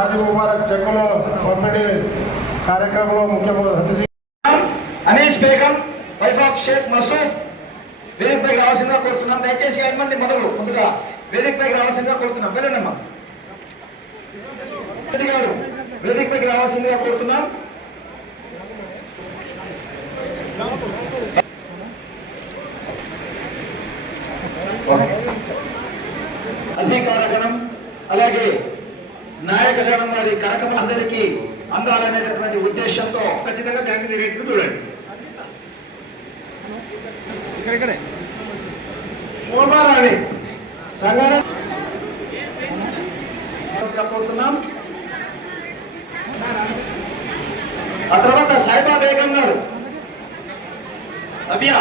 షాదీ ముబారక్ చెక్కుల పంపిణీ కార్యక్రమంలో ముఖ్య అతిథి అనీస్ బేగం వైఫ్ ఆఫ్ షేక్ మసూద్ వేదికపైకి రావాల్సిందిగా కోరుతున్నాం. దయచేసి 5 మంది ముందుగా వేదికపైకి రావాల్సిందిగా కోరుతున్నాం. వెళ్ళండమ్మా గారు వేదికపైకి రావాల్సిందిగా కోరుతున్నాం. అధికార గణం అలాగే నాయక గణం వారి కార్యక్రమం అందరికీ అందాలనేటటువంటి ఉద్దేశంతో ఖచ్చితంగా బ్యాంకు రేట్లు చూడండి. శోభారాణి సంగారెడ్డి కోరుతున్నాం. ఆ తర్వాత సాయిబా బేగం గారు, సబియా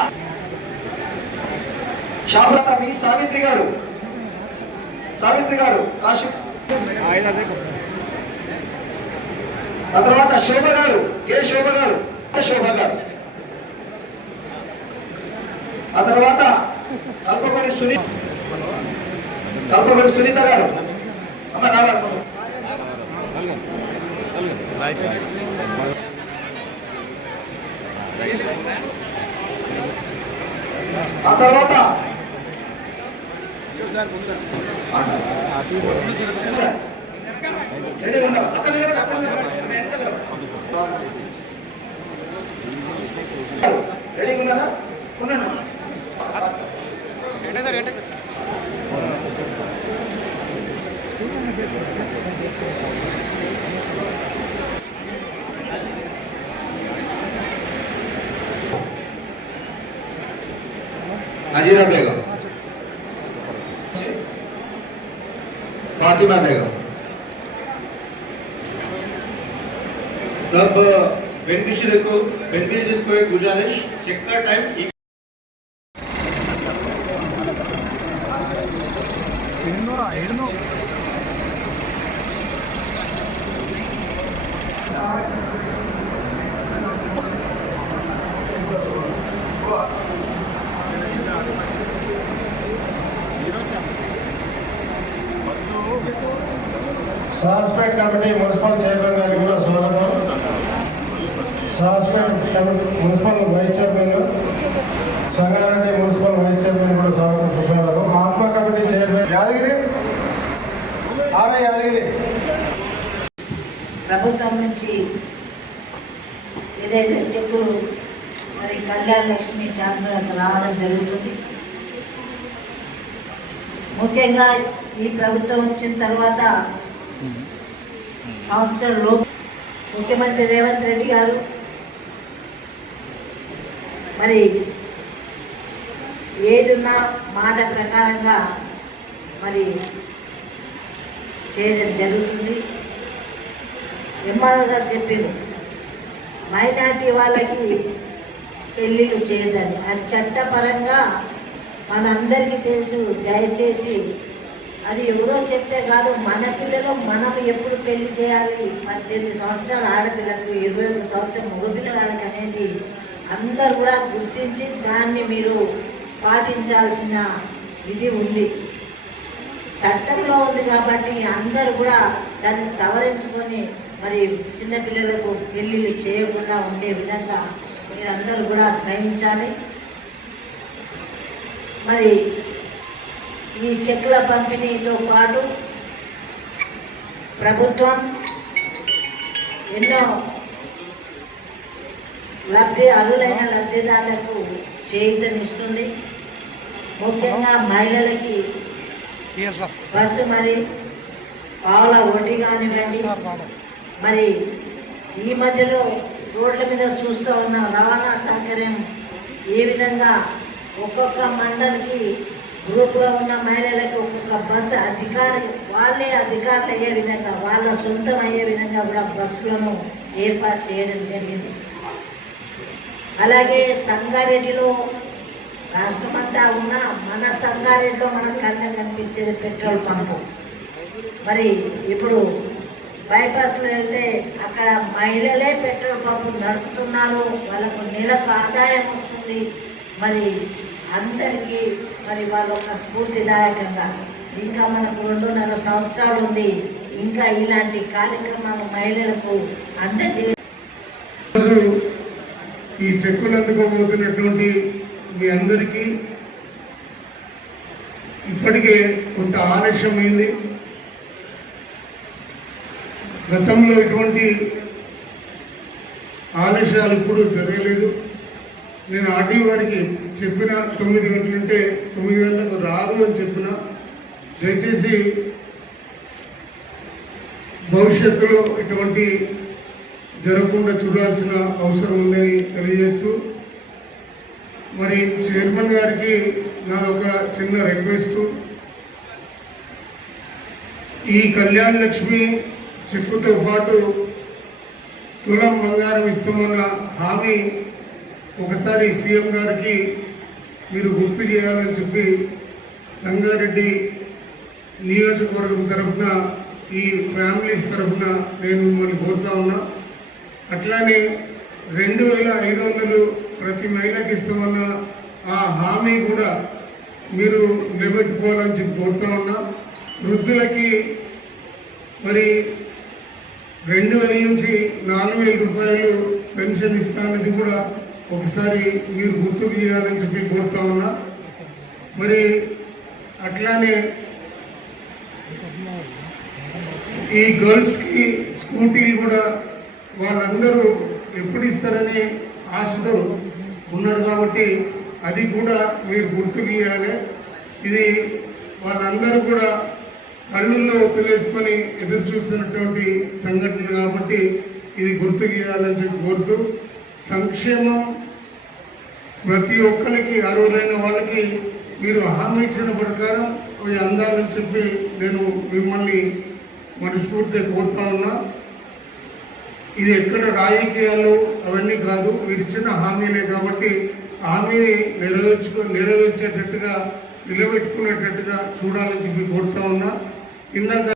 షాబ్రత వి సావిత్రి గారు కాశీ. ఆ తర్వాత శోభ గారు శోభ గారు. ఆ తర్వాత కల్పగొడి సునీత గారు. అమ్మ రావాలి. ఆ తర్వాత రెడీగా ఉన్నారా? ఉన్నాను. नजीरा बेगम, फातिमा बेगम, सब बेनिफिशियरीज को एक गुजारिश, चेक का टाइम సాస్పేట్ కమిటీ మున్సిపల్ చైర్మన్ గారికి కూడా స్వాగతం. సాస్పేట్ municipal vice chairman, Sangareddy municipal vice chairman కూడా స్వాగతం సుస్వాగతం. ఆత్మ కమిటీ చైర్మన్ యాదగిరి. ప్రభుత్వం నుంచి ఏదైతే చెక్కులు మరి కళ్యాణ లక్ష్మి చార్జీలకు రావడం జరుగుతుంది. ముఖ్యంగా ఈ ప్రభుత్వం వచ్చిన తర్వాత సంవత్సరంలో ముఖ్యమంత్రి రేవంత్ రెడ్డి గారు మరి ఏదున్నా మాట ప్రకారంగా మరి చేయడం జరుగుతుంది. ఎంఆర్ఓ గారు చెప్పారు మైనార్టీ వాళ్ళకి పెళ్ళిళ్ళు చేయదని. అది చట్టపరంగా మనందరికీ తెలుసు. దయచేసి అది ఎవరో చెప్తే కాదు, మన పిల్లలు మనం ఎప్పుడు పెళ్లి చేయాలి. 18 సంవత్సరాల ఆడపిల్లలకు 21 సంవత్సరం మగపిల్లగాళ్ళకి అనేది అందరు కూడా గుర్తించి దాన్ని మీరు పాటించాల్సిన ఇది ఉంది, చట్టంలో ఉంది. కాబట్టి అందరూ కూడా దాన్ని సవరించుకొని మరి చిన్నపిల్లలకు పెళ్ళిళ్ళు చేయకుండా ఉండే విధంగా మీరందరూ కూడా గ్రహించాలి. మరి ఈ చెక్కుల పంపిణీతో పాటు ప్రభుత్వం ఎన్నో అర్హులైన లబ్ధిదారులకు చేయూతనిస్తుంది. ముఖ్యంగా మహిళలకి బస్సు మరి పావుల వడ్డీ కానివ్వండి. మరి ఈ మధ్యలో రోడ్ల మీద చూస్తూ ఉన్న రవాణా సౌకర్యం ఏ విధంగా ఒక్కొక్క మండలికి గ్రూప్లో ఉన్న మహిళలకు ఒక్కొక్క బస్సు వాళ్ళే అధికారులు అయ్యే విధంగా, వాళ్ళ సొంతం అయ్యే విధంగా కూడా బస్సులను ఏర్పాటు చేయడం జరిగింది. అలాగే సంగారెడ్డిలో రాష్ట్రమంతా ఉన్న మన సంగారెడ్డిలో మన కళ్ళకు కనిపించేది పెట్రోల్ పంపు. మరి ఇప్పుడు బైపాస్లో వెళ్తే అక్కడ మహిళలే పెట్రోల్ పంపు నడుపుతున్నారు. వాళ్ళకు నెలకు ఆదాయం వస్తుంది. మరి అందరికీ మరి వాళ్ళ ఒక స్ఫూర్తిదాయకంగా ఇంకా మనకు 2.5 సంవత్సరాలు ఉంది. ఇంకా ఇలాంటి కార్యక్రమాలు మహిళలకు అందజేయ. ఈరోజు ఈ చెక్కులు అందుకోబోతున్నటువంటి మీ అందరికీ ఇప్పటికే కొంత ఆలస్యమైంది. గతంలో ఇటువంటి ఆలస్యాలు ఇప్పుడు జరగలేదు. నేను ఆర్టీ వారికి చెప్పిన 9 గంటలంటే 9 గంటలకు రాదు అని చెప్పిన. దయచేసి భవిష్యత్తులో ఇటువంటి జరగకుండా చూడాల్సిన అవసరం ఉందని తెలియజేస్తూ, మరి చైర్మన్ గారికి నా ఒక చిన్న రిక్వెస్ట్, ఈ కళ్యాణ లక్ష్మి చెక్కుతో పాటు తులం బంగారం ఇస్తామన్న హామీ ఒకసారి సీఎం గారికి మీరు గుర్తు చేయాలని చెప్పి సంగారెడ్డి నియోజకవర్గం తరఫున, ఈ ఫ్యామిలీస్ తరఫున నేను మిమ్మల్ని కోరుతా ఉన్నా. అట్లానే 2500 ప్రతి మహిళకి ఇస్తామన్న ఆ హామీ కూడా మీరు నిలబెట్టుకోవాలని చెప్పి కోరుతా ఉన్నా. వృద్ధులకి మరి 2000 నుంచి 4000 రూపాయలు పెన్షన్ ఇస్తానది కూడా ఒకసారి మీరు గుర్తుకు చేయాలని చెప్పి కోరుతా ఉన్నా. మరి అట్లానే ఈ గర్ల్స్కి స్కూటీలు కూడా వాళ్ళందరూ ఎప్పుడు ఇస్తారని ఆశతో ఉన్నారు కాబట్టి అది కూడా మీరు గుర్తుకు ఇవ్వాలి. ఇది వాళ్ళందరూ కూడా కళ్ళుల్లో తెలియసుకొని ఎదురు చూస్తున్నటువంటి సంఘటన కాబట్టి ఇది గుర్తుకు ఇవ్వాలని చెప్పి కోరుతూ, సంక్షేమం ప్రతి ఒక్కరికి అర్హులైన వాళ్ళకి మీరు హామీ ఇచ్చిన ప్రకారం అవి అందాలని చెప్పి నేను మిమ్మల్ని మనస్ఫూర్తిగా కోరుతా ఉన్నా. ఇది ఎక్కడ రాజకీయాలు అవన్నీ కాదు, మీరు ఇచ్చిన హామీలే కాబట్టి హామీని నెరవేర్చేటట్టుగా నిలబెట్టుకునేటట్టుగా చూడాలని చెప్పి కోరుతా ఉన్నా. ఇందాక